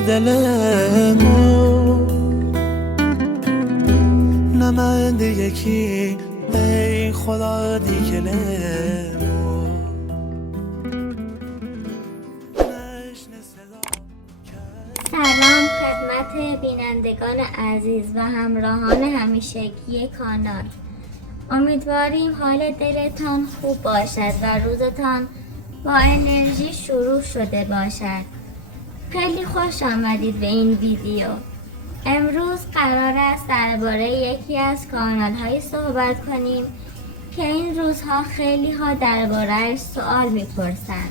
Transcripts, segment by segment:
دلمو نمند یکی ای خدا دیگلمو سلام خدمت بینندگان عزیز و همراهان همیشگی کانال. امیدواریم حال دلتان خوب باشد و روزتان با انرژی شروع شده باشد. خیلی خوش آمدید به این ویدیو. امروز قرار است درباره یکی از کانال هایی صحبت کنیم که این روزها خیلی ها درباره‌اش سوال میپرسند.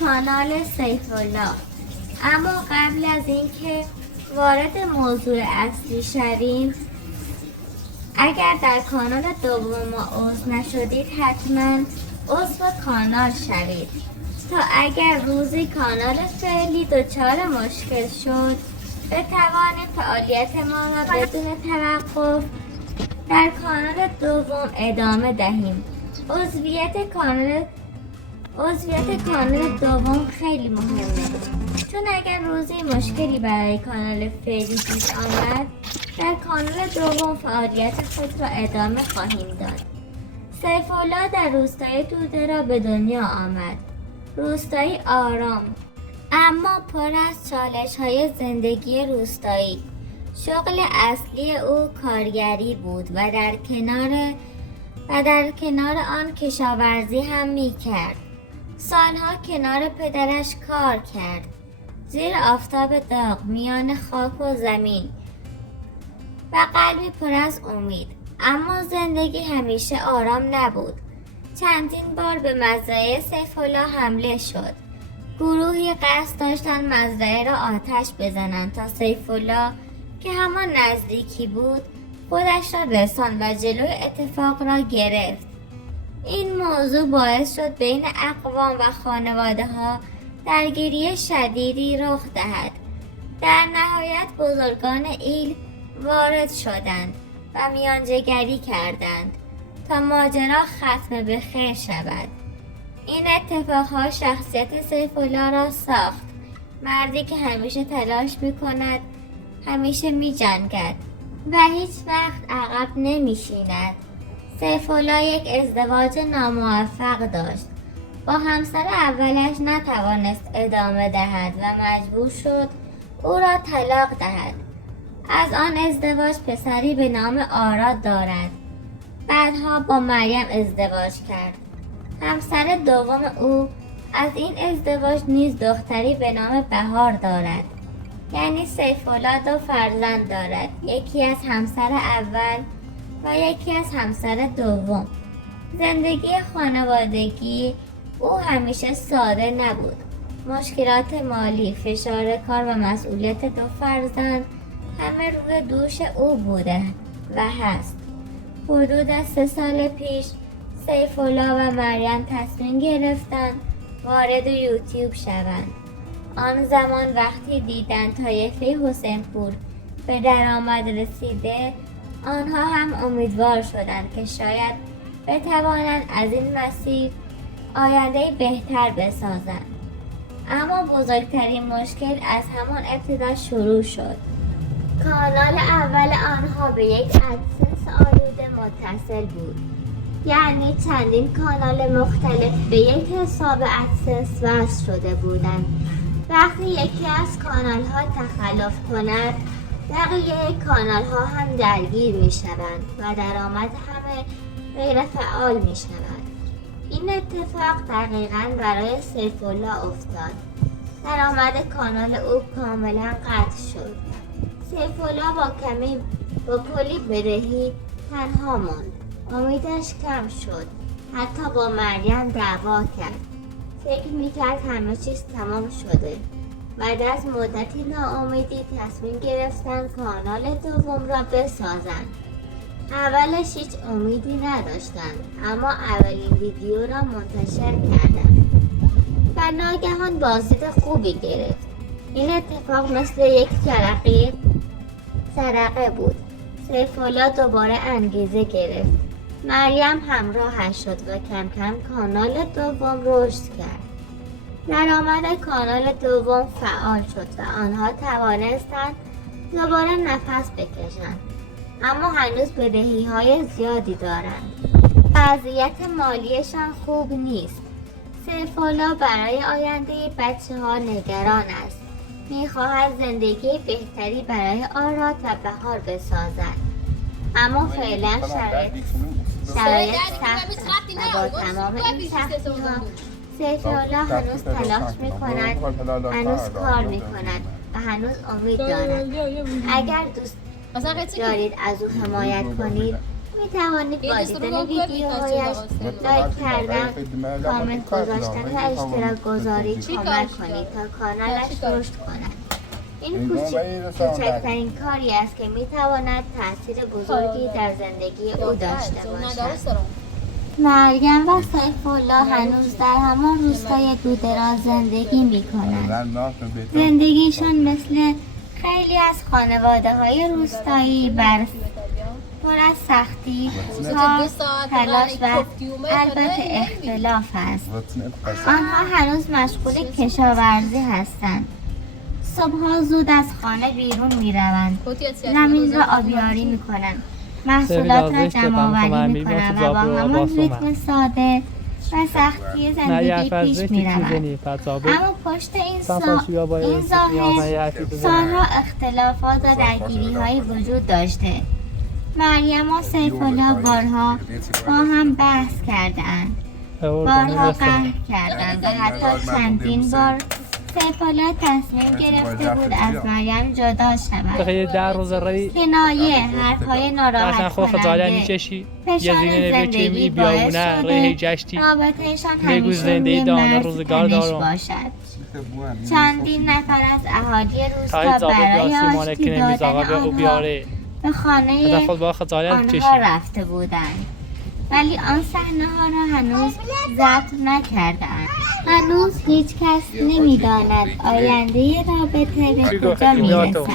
کانال سیف الله. اما قبل از اینکه وارد موضوع اصلی شویم، اگر در کانال دوم ما عضو نشدید حتما عضو کانال شوید تا اگر روزی کانال فعلی دچار مشکل شد بتوانیم فعالیت ما را بدون توقف در کانال دوم ادامه دهیم. عضویت کانال دوم خیلی مهمه، چون اگر روزی مشکلی برای کانال فعلی پیش آمد در کانال دوم فعالیت خود را ادامه خواهیم داد. سیف الله در روستای توده را به دنیا آمد. روستایی آرام اما پر از چالش‌های زندگی روستایی. شغل اصلی او کارگری بود و در کنار آن کشاورزی هم می‌کرد. سالها کنار پدرش کار کرد، زیر آفتاب داغ میان خاک و زمین و قلبی پر از امید. اما زندگی همیشه آرام نبود. چندین بار به مزرعه سیف الله حمله شد. گروهی قصد داشتند مزرعه را آتش بزنند تا سیف الله که همان نزدیکی بود خودش را رساند و جلوی اتفاق را گرفت. این موضوع باعث شد بین اقوام و خانواده ها درگیری شدیدی رخ دهد. در نهایت بزرگان ایل وارد شدند و میانجیگری کردند تا ماجرا ختم به خیر شود. این اتفاقها شخصیت سیف الله را ساخت. مردی که همیشه تلاش میکند، همیشه میجنگد و هیچ وقت عقب نمیشیند. سیف الله یک ازدواج ناموفق داشت. با همسر اولش نتوانست ادامه دهد و مجبور شد او را طلاق دهد. از آن ازدواج پسری به نام آراد دارد. بعدها با مریم ازدواج کرد. همسر دوم او از این ازدواج نیز دختری به نام بهار دارد. یعنی سیف الله 2 فرزند دارد، یکی از همسر اول و یکی از همسر دوم. زندگی خانوادگی او همیشه ساده نبود. مشکلات مالی، فشار کار و مسئولیت 2 فرزند همه روی دوش او بوده و هست. حدود از 3 سال پیش سیف الله و مریم تصمیم گرفتند وارد یوتیوب شوند. آن زمان وقتی دیدند طایفه حسین‌پور به درآمد رسیده، آنها هم امیدوار شدند که شاید بتوانند از این مسیر آینده بهتر بسازند. اما بزرگترین مشکل از همان ابتدا شروع شد. کانال اول آنها به یک ادسنس آلوده متصل بود. یعنی چندین کانال مختلف به یک حساب ادسنس وصل شده بودند. وقتی یکی از کانال ها تخلف کند، بقیه کانال ها هم درگیر می شوند و درآمد همه غیر فعال می شود. این اتفاق دقیقاً برای سیف الله افتاد. درآمد کانال او کاملا قطع شد. سیف الله با کلی بدهی تنها ماند. امیدش کم شد. حتی با مریم دعوا کرد. فکر میکرد همه چیز تمام شده. بعد از مدتی ناامیدی تصمیم گرفتن کانال دوم را بسازند. اولش هیچ امیدی نداشتند، اما اولین ویدیو را منتشر کردند و ناگهان بازدید خوبی گرفت. این اتفاق مثل یک سرقه بود. سیف الله دوباره انگیزه گرفت. مریم همراهش شد و کم کم کانال دوم رشد کرد. درآمد کانال دوم فعال شد و آنها توانستند دوباره نفس بکشند، اما هنوز بدهی‌های زیادی دارند. وضعیت مالیشان خوب نیست. سیف‌الله برای آینده بچه‌ها نگران است. می‌خواهد زندگی بهتری برای آراد و بهار بسازد، اما فعلا شرایط سخت است و با تمام این سختی‌ها سیف‌الله هنوز تلاش می‌کند، هنوز کار می‌کند و هنوز امید دارد. اگر دوست دارید از او حمایت کنید، می توانید با دیدن ویدیوهایش، لایک کردن، کامنت گذاشتن و اشتراک گذاری کمک کنید تا کانالش رشد کند. این کوچکترین کاری است که می تواند تاثیر بزرگی در زندگی او داشته باشد. مریم و سیف‌الله هنوز در همان روستای دودراز زندگی می کنند. زندگیشان مثل خیلی از خانواده‌های روستایی پر از سختی، کار، تلاش و البته اختلاف است. آنها هنوز مشغول کشاورزی هستند. صبحها زود از خانه بیرون می روند. زمین را آبیاری می کنند. محصولات را جمع‌آوری می کنند و با همان ریتم ساده و سختی زندگی پیش می روند. اما پشت این ظاهر سالها اختلافات و درگیری‌هایی وجود داشته. مریم و سیف‌الله بارها با هم بحث کردند، بارها قهر کردند و حتی چندین بار سیف‌الله تصمیم گرفته بود از مریم جدا شود. کنایه، حرفهای ناراحت کننده، فشار زندگی باعث شده رابطه‌شان همیشه روی مرز تنش باشد. چندین نفر از اهالی روستا برای آشتی دادن آنها به خانه آنها رفته بودند، ولی آن صحنه ها را هنوز ضبط نکردند. هنوز هیچ کس نمیداند آینده رابطه به کجا میرسد.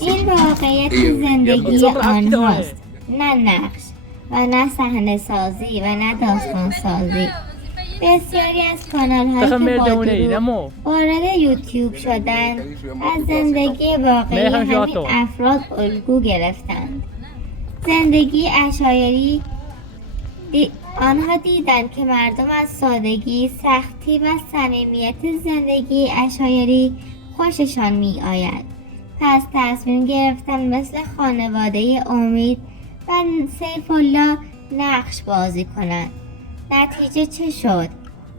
این واقعیت زندگی آنهاست، نه نقش و نه صحنه سازی و نه داستان سازی. بسیاری از کانال هایی که با دروغ وارد یوتیوب شدند از زندگی واقعی همین افراد الگو گرفتند. زندگی عشایری آنها دیدند که مردم از سادگی، سختی و صمیمیت زندگی عشایری خوششان می آید. پس تصمیم گرفتند مثل خانواده امید و سیف‌الله نقش بازی کنند. نتیجه چه شد؟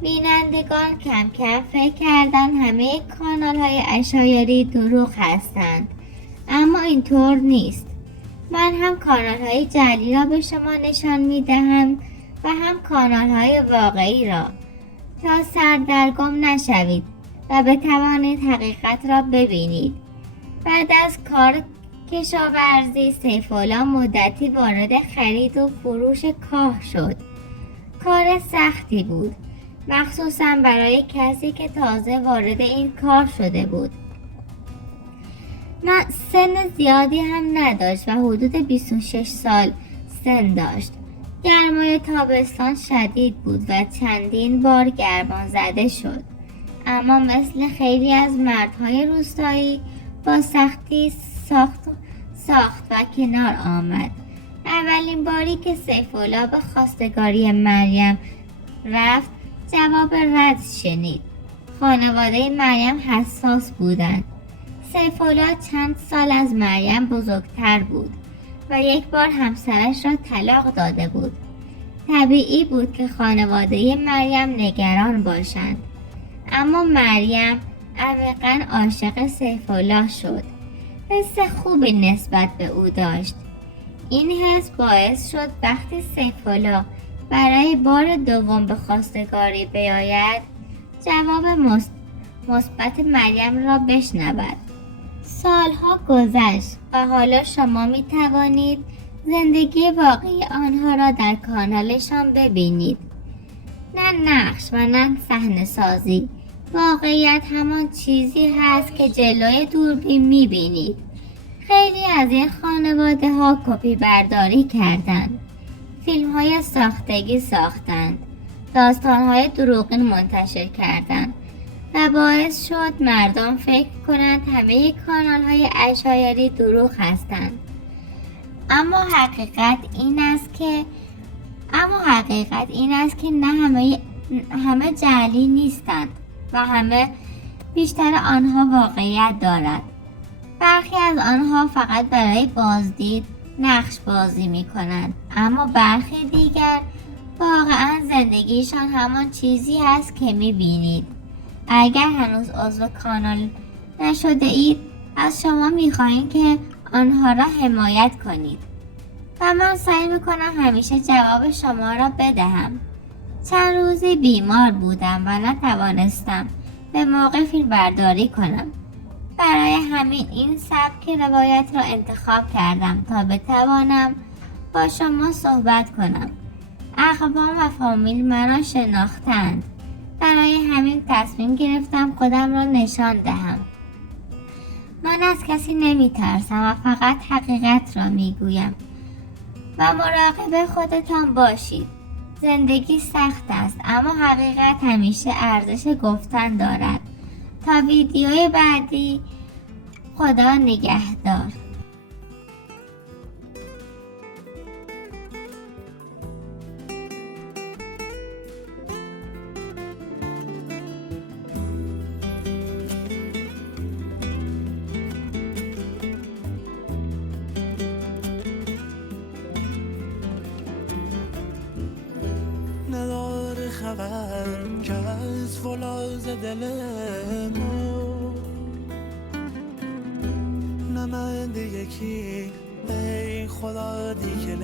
بینندگان کم کم فکر کردند همه کانال های عشایری دروغ هستند، اما اینطور نیست. من هم کانال های جعلی را به شما نشان می دهم و هم کانال های واقعی را، تا سردرگم نشوید و بتوانید حقیقت را ببینید. بعد از کار کشاورزی سیف‌الله مدتی وارد خرید و فروش کاه شد. کار سختی بود، مخصوصا برای کسی که تازه وارد این کار شده بود. نه سن زیادی هم نداشت و حدود 26 سال سن داشت. گرمای تابستان شدید بود و چندین بار گرما زده شد، اما مثل خیلی از مردهای روستایی با سختی ساخت و کنار آمد. اولین باری که سیف‌الله به خواستگاری مریم رفت جواب رد شنید. خانواده مریم حساس بودند. سیف‌الله چند سال از مریم بزرگتر بود و یک بار همسرش را طلاق داده بود. طبیعی بود که خانواده مریم نگران باشند، اما مریم عمیقاً عاشق سیف‌الله شد. حس خوبی نسبت به او داشت. این حس باعث شد وقتی سیف‌الله برای بار دوم به خواستگاری بیاید جواب مثبت مریم را بشنود. سالها گذشت و حالا شما می توانید زندگی واقعی آنها را در کانالشان ببینید. نه نقش و نه صحنه سازی. واقعیت همان چیزی هست که جلوی دوربین می بینید. خیلی از این خانواده ها کپی برداری کردند. فیلم های ساختگی ساختند. داستانهای دروغین منتشر کردند و باعث شد مردم فکر کنند همه کانالهای عشایری دروغ هستند. اما حقیقت این است که نه همه جعلی نیستند و همه بیشتر آنها واقعیت دارد. برخی از آنها فقط برای بازدید نقش بازی می کنند، اما برخی دیگر واقعا زندگیشان همان چیزی هست که می بینید. اگر هنوز عضو کانال نشده اید، از شما می خواهیم که آنها را حمایت کنید و من سعی می کنم همیشه جواب شما را بدهم. چند روزی بیمار بودم و نتوانستم به موقع فیلم برداری کنم. برای همین این سبک روایت را انتخاب کردم تا بتوانم با شما صحبت کنم. اقوام و فامیل مرا شناختند. برای همین تصمیم گرفتم خودم را نشان دهم. من از کسی نمی ترسم و فقط حقیقت را می گویم. و مراقب خودتان باشید. زندگی سخت است، اما حقیقت همیشه ارزش گفتن دارد. تا ویدیوی بعدی، خدا نگهدار. نداره خبر که از فولاذ دل ما نماینده یکی ای خدا دیگه